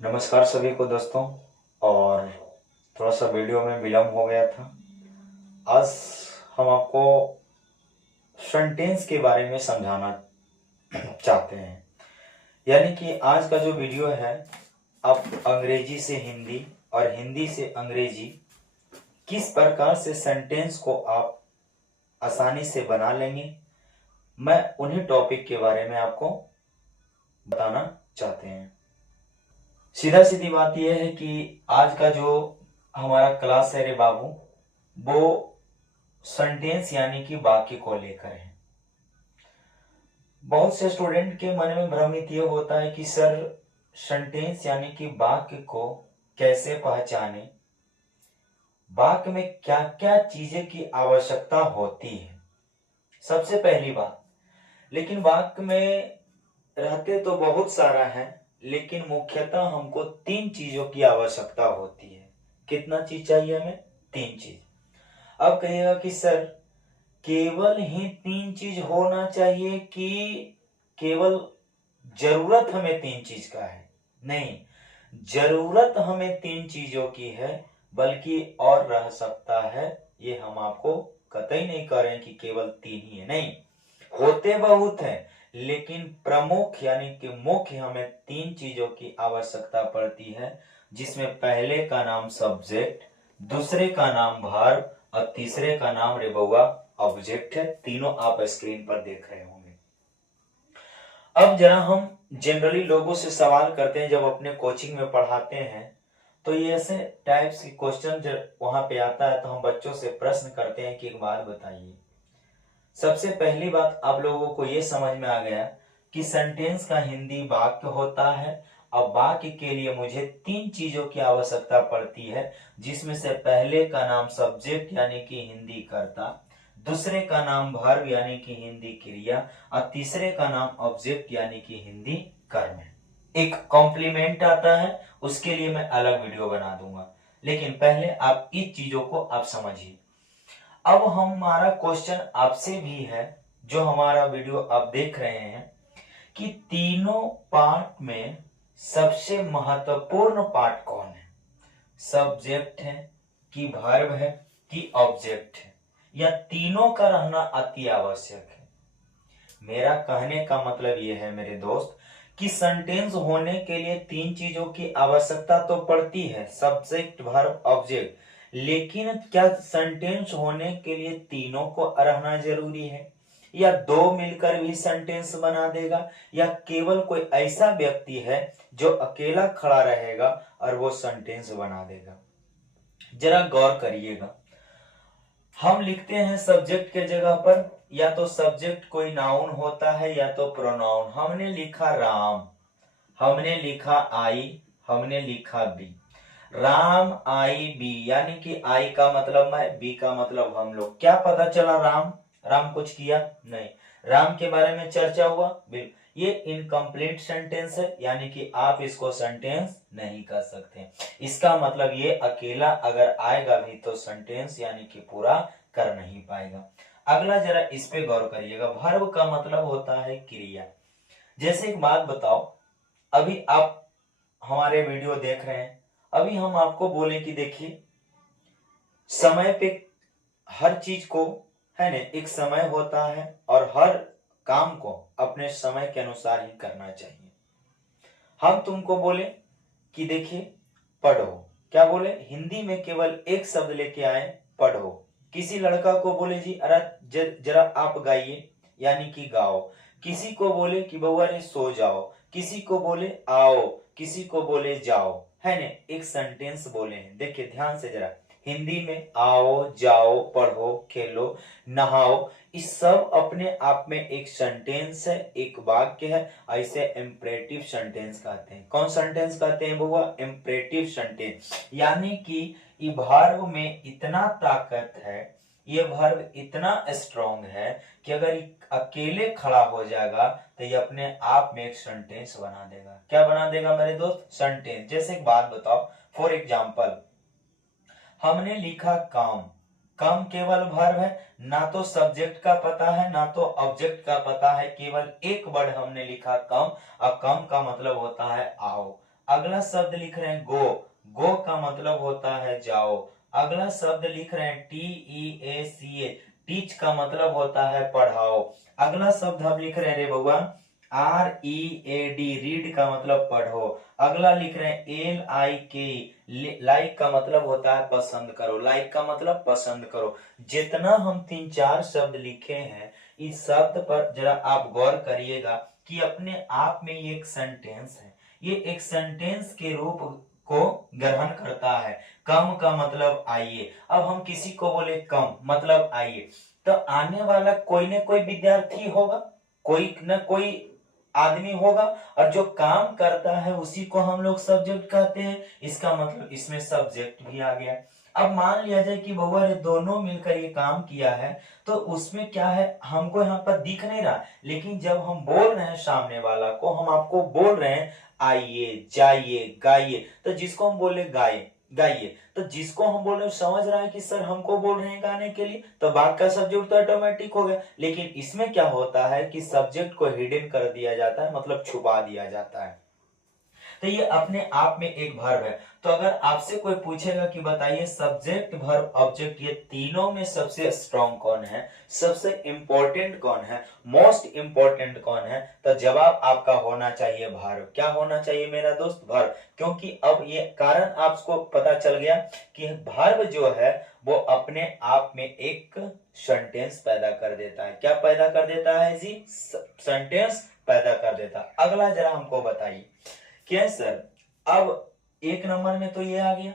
नमस्कार सभी को दोस्तों। और थोड़ा सा वीडियो में विलम्ब हो गया था। आज हम आपको सेंटेंस के बारे में समझाना चाहते हैं। यानी कि आज का जो वीडियो है, आप अंग्रेजी से हिंदी और हिंदी से अंग्रेजी किस प्रकार से सेंटेंस को आप आसानी से बना लेंगे, मैं उन्हीं टॉपिक के बारे में आपको बताना चाहते हैं। सीधा सीधी बात यह है कि आज का जो हमारा क्लास है रे बाबू, वो सेंटेंस यानी कि वाक्य को लेकर है। बहुत से स्टूडेंट के मन में भ्रमित ये होता है कि सर, सेंटेंस यानी कि वाक्य को कैसे पहचाने, वाक्य में क्या क्या चीजें की आवश्यकता होती है। सबसे पहली बात, लेकिन वाक्य में रहते तो बहुत सारा है, लेकिन मुख्यतः हमको तीन चीजों की आवश्यकता होती है। कितना चीज चाहिए हमें? तीन चीज। अब कहिएगा कि सर, केवल ही तीन चीज होना चाहिए कि केवल जरूरत हमें तीन चीज का है? नहीं, जरूरत हमें तीन चीजों की है, बल्कि और रह सकता है। ये हम आपको कतई नहीं कह रहे हैं कि केवल तीन ही है, नहीं, होते बहुत हैं, लेकिन प्रमुख यानी कि मुख्य हमें तीन चीजों की आवश्यकता पड़ती है, जिसमें पहले का नाम सब्जेक्ट, दूसरे का नाम वर्ब और तीसरे का नाम रे बउआ ऑब्जेक्ट है। तीनों आप स्क्रीन पर देख रहे होंगे। अब जरा हम जनरली लोगों से सवाल करते हैं, जब अपने कोचिंग में पढ़ाते हैं तो ये ऐसे टाइप्स की क्वेश्चन जब वहां पे आता है तो हम बच्चों से प्रश्न करते हैं कि एक बात बताइए। सबसे पहली बात, आप लोगों को ये समझ में आ गया कि सेंटेंस का हिंदी वाक्य होता है। अब वाक्य के लिए मुझे तीन चीजों की आवश्यकता पड़ती है, जिसमें से पहले का नाम सब्जेक्ट यानी कि हिंदी कर्ता, दूसरे का नाम वर्ब यानी कि हिंदी क्रिया और तीसरे का नाम ऑब्जेक्ट यानी कि हिंदी कर्म है। एक कॉम्प्लीमेंट आता है, उसके लिए मैं अलग वीडियो बना दूंगा, लेकिन पहले आप इस चीजों को आप समझिए। अब हमारा क्वेश्चन आपसे भी है, जो हमारा वीडियो आप देख रहे हैं, कि तीनों पार्ट में सबसे महत्वपूर्ण पार्ट कौन है? सब्जेक्ट है कि वर्ब है कि ऑब्जेक्ट है, या तीनों का रहना अति आवश्यक है? मेरा कहने का मतलब यह है मेरे दोस्त, कि सेंटेंस होने के लिए तीन चीजों की आवश्यकता तो पड़ती है, सब्जेक्ट वर्ब ऑब्जेक्ट, लेकिन क्या सेंटेंस होने के लिए तीनों को रहना जरूरी है, या दो मिलकर भी सेंटेंस बना देगा, या केवल कोई ऐसा व्यक्ति है जो अकेला खड़ा रहेगा और वो सेंटेंस बना देगा? जरा गौर करिएगा। हम लिखते हैं सब्जेक्ट के जगह पर या तो सब्जेक्ट कोई नाउन होता है या तो प्रोनाउन। हमने लिखा राम, हमने लिखा आई, हमने लिखा बी। राम आई बी, यानी कि आई का मतलब मैं, बी का मतलब हम लोग। क्या पता चला? राम राम कुछ किया नहीं, राम के बारे में चर्चा हुआ, बिल्कुल। ये इनकम्प्लीट सेंटेंस है, यानी कि आप इसको सेंटेंस नहीं कर सकते। इसका मतलब ये अकेला अगर आएगा भी तो सेंटेंस यानी कि पूरा कर नहीं पाएगा। अगला जरा इस पे गौर करिएगा। वर्ब का मतलब होता है क्रिया। जैसे एक बात बताओ, अभी आप हमारे वीडियो देख रहे हैं, अभी हम आपको बोले कि देखिए, समय पे हर चीज को, है ना, एक समय होता है और हर काम को अपने समय के अनुसार ही करना चाहिए। हम तुमको बोले कि देखिए पढ़ो, क्या बोले? हिंदी में केवल एक शब्द लेके आए, पढ़ो। किसी लड़का को बोले जी अरे जरा आप गाइए, यानी कि गाओ। किसी को बोले कि बउआ रे सो जाओ, किसी को बोले आओ, किसी को बोले जाओ, है ना, एक सेंटेंस बोले हैं। देखिए ध्यान से जरा, हिंदी में आओ, जाओ, पढ़ो, खेलो, नहाओ, इस सब अपने आप में एक सेंटेंस है, एक वाक्य है। ऐसे इम्परेटिव सेंटेंस कहते हैं। कौन सेंटेंस कहते हैं बउआ? Imperative sentence. यानी कि ये वर्ब में इतना ताकत है, ये वर्ब इतना स्ट्रॉन्ग है कि अगर ये अकेले खड़ा हो जाएगा तो ये अपने आप में एक सेंटेंस बना देगा। क्या बना देगा मेरे दोस्त? सेंटेंस। जैसे एक बात बताओ, फॉर एग्जाम्पल, हमने लिखा काम। काम केवल वर्ब है, ना तो सब्जेक्ट का पता है ना तो ऑब्जेक्ट का पता है, केवल एक वर्ड हमने लिखा कम, और कम का मतलब होता है आओ। अगला शब्द लिख रहे हैं गो, गो का मतलब होता है जाओ। अगला शब्द लिख रहे हैं TEACH, टीच का मतलब होता है पढ़ाओ। अगला शब्द हम लिख रहे हैं रे बउआ READ, रीड का मतलब पढ़ो। अगला लिख रहे हैं LIKE, लाइक का मतलब होता है पसंद करो, लाइक का मतलब पसंद करो। जितना हम 3-4 शब्द लिखे हैं, इस शब्द पर जरा आप गौर करिएगा कि अपने आप में ये एक सेंटेंस है, ये एक सेंटेंस के रूप को ग्रहण करता है। कम का मतलब आइए, अब हम किसी को बोले कम मतलब आइए, तो आने वाला कोई न कोई विद्यार्थी होगा, कोई न कोई आदमी होगा, और जो काम करता है उसी को हम लोग सब्जेक्ट कहते हैं। इसका मतलब इसमें सब्जेक्ट भी आ गया। अब मान लिया जाए कि बउआ दोनों मिलकर ये काम किया है, तो उसमें क्या है, हमको यहाँ पर दिख नहीं रहा, लेकिन जब हम बोल रहे हैं सामने वाला को, हम आपको बोल रहे हैं आइए, जाइए, गाइए, तो जिसको हम बोले गाइए, गाइए, तो जिसको हम बोल रहे हैं समझ रहा है कि सर हमको बोल रहे हैं गाने के लिए, तो बात का सब्जेक्ट तो ऑटोमेटिक हो गया। लेकिन इसमें क्या होता है कि सब्जेक्ट को हिडन कर दिया जाता है, मतलब छुपा दिया जाता है। तो ये अपने आप में एक वर्ब है। तो अगर आपसे कोई पूछेगा कि बताइए सब्जेक्ट, वर्ब, ऑब्जेक्ट, ये तीनों में सबसे स्ट्रॉन्ग कौन है, सबसे इंपॉर्टेंट कौन है, मोस्ट इंपॉर्टेंट कौन है, तो जवाब आपका होना चाहिए वर्ब। क्या होना चाहिए मेरा दोस्त, वर्ब। क्योंकि अब ये कारण आपको पता चल गया कि वर्ब जो है वो अपने आप में एक सेंटेंस पैदा कर देता है। क्या पैदा कर देता है जी, सेंटेंस पैदा कर देता है। अगला जरा हमको बताइए क्या सर, अब 1 नंबर में तो ये आ गया,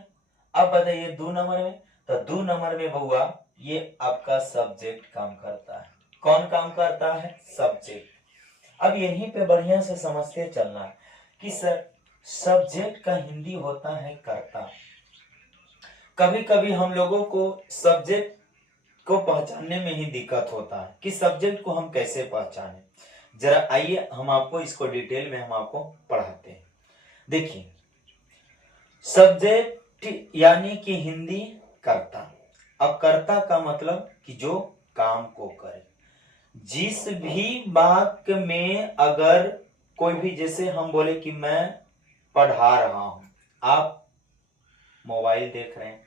अब बताइए 2 नंबर में। तो 2 नंबर में बउआ ये आपका सब्जेक्ट काम करता है। कौन काम करता है, सब्जेक्ट। अब यहीं पे बढ़िया से समझते चलना कि सर सब्जेक्ट का हिंदी होता है कर्ता। कभी कभी हम लोगों को सब्जेक्ट को पहचानने में ही दिक्कत होता है कि सब्जेक्ट को हम कैसे पहचाने। जरा आइए हम आपको इसको डिटेल में हम आपको पढ़ाते हैं। देखिए, सब्जेक्ट यानी कि हिंदी कर्ता। अब कर्ता का मतलब कि जो काम को करे। जिस भी वाक्य में अगर कोई भी, जैसे हम बोले कि मैं पढ़ा रहा हूं, आप मोबाइल देख रहे हैं,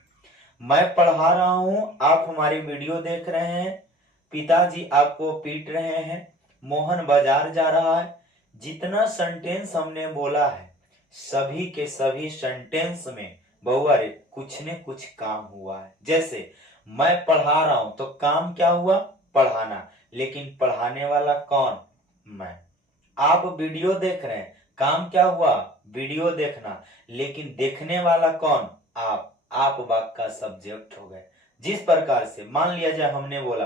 मैं पढ़ा रहा हूं, आप हमारी वीडियो देख रहे हैं, पिताजी आपको पीट रहे हैं, मोहन बाजार जा रहा है। जितना सेंटेंस हमने बोला है, सभी के सभी सेंटेंस में बउआ रे कुछ न कुछ काम हुआ है। जैसे मैं पढ़ा रहा हूं, तो काम क्या हुआ, पढ़ाना, लेकिन पढ़ाने वाला कौन, मैं। आप वीडियो देख रहे हैं, काम क्या हुआ, वीडियो देखना, लेकिन देखने वाला कौन, आप वाक्य का सब्जेक्ट हो गए। जिस प्रकार से मान लिया जाए हमने बोला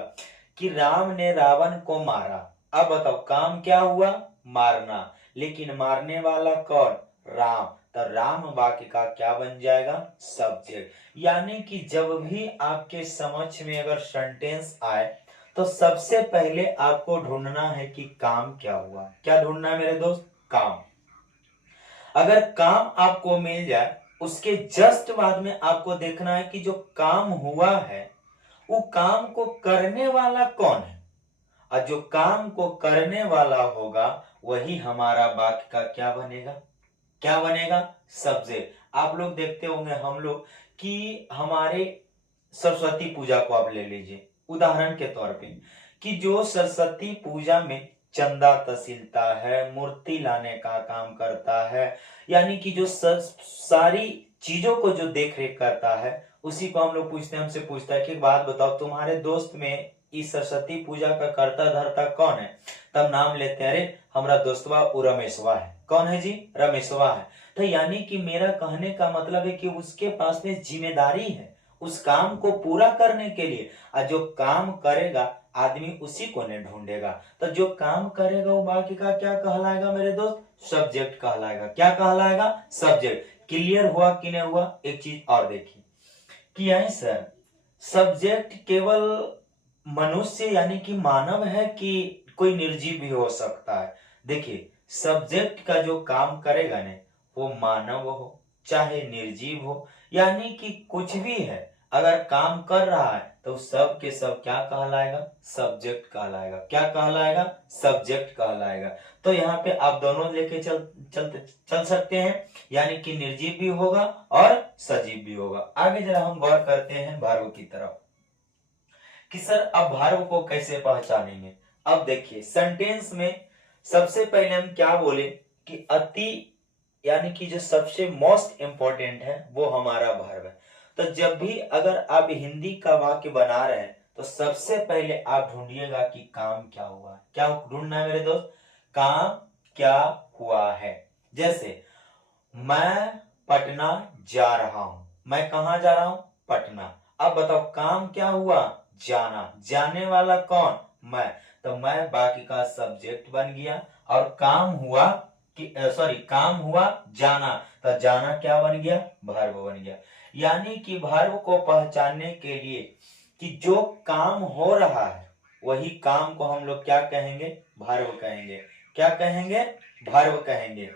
कि राम ने रावण को मारा, अब बताओ काम क्या हुआ, मारना, लेकिन मारने वाला कौन, राम, तो राम वाक्य का क्या बन जाएगा, सब्जेक्ट। यानी कि जब भी आपके समझ में अगर सेंटेंस आए, तो सबसे पहले आपको ढूंढना है कि काम क्या हुआ। क्या ढूंढना है मेरे दोस्त, काम। अगर काम आपको मिल जाए, उसके जस्ट बाद में आपको देखना है कि जो काम हुआ है वो काम को करने वाला कौन है, और जो काम को करने वाला होगा वही हमारा वाक्य का क्या बनेगा, क्या बनेगा, सब्जेक्ट। आप लोग देखते होंगे हम लोग कि हमारे सरस्वती पूजा को आप ले लीजिए उदाहरण के तौर पे, कि जो सरस्वती पूजा में चंदा तसीलता है, मूर्ति लाने का काम करता है, यानी कि जो सारी चीजों को जो देख रेख करता है, उसी को हम लोग पूछते हैं, हमसे पूछता है कि एक बात बताओ तुम्हारे दोस्त में इस सरस्वती पूजा का कर्ता धर्ता कौन है, तब नाम लेते हैं, अरे हमारा दोस्तवा वो रमेशवा है। कौन है जी, रमेशवा है। तो यानी कि मेरा कहने का मतलब है कि उसके पास में जिम्मेदारी है उस काम को पूरा करने के लिए, और जो काम करेगा आदमी उसी को नहीं ढूंढेगा। तो जो काम करेगा वो बाकी का क्या कहलाएगा मेरे दोस्त, सब्जेक्ट कहलाएगा। क्या कहलाएगा, सब्जेक्ट। क्लियर हुआ कि नहीं हुआ। एक चीज और देखिए कि यही सर सब्जेक्ट केवल मनुष्य यानी कि मानव है कि कोई निर्जीव भी हो सकता है। देखिए सब्जेक्ट का जो काम करेगा ने, वो मानव हो चाहे निर्जीव हो, यानी कि कुछ भी है, अगर काम कर रहा है तो सब के सब क्या कहलाएगा? सब्जेक्ट कहलाएगा। क्या कहलाएगा? सब्जेक्ट कहलाएगा। तो यहाँ पे आप दोनों लेके चल सकते हैं, यानी कि निर्जीव भी होगा और सजीव भी होगा। आगे जरा हम गौर करते हैं भार्व की तरफ कि सर अब भार्व को कैसे पहचानेंगे। अब देखिए सेंटेंस में सबसे पहले हम क्या बोले कि अति, यानी कि जो सबसे मोस्ट इंपॉर्टेंट है वो हमारा भार्व है। तो जब भी अगर आप हिंदी का वाक्य बना रहे हैं तो सबसे पहले आप ढूंढिएगा कि काम क्या हुआ है। क्या ढूंढना है मेरे दोस्त? काम क्या हुआ है। जैसे मैं पटना जा रहा हूं। मैं कहां जा रहा हूं? पटना। अब बताओ काम क्या हुआ? जाना। जाने वाला कौन? मैं। तो मैं बाकी का सब्जेक्ट बन गया और काम हुआ कि काम हुआ जाना, तो जाना क्या बन गया? भार्व बन गया। यानी कि भार्व को पहचानने के लिए कि जो काम हो रहा है वही काम को हम लोग क्या कहेंगे? भार्व कहेंगे। क्या कहेंगे? भार्व कहेंगे।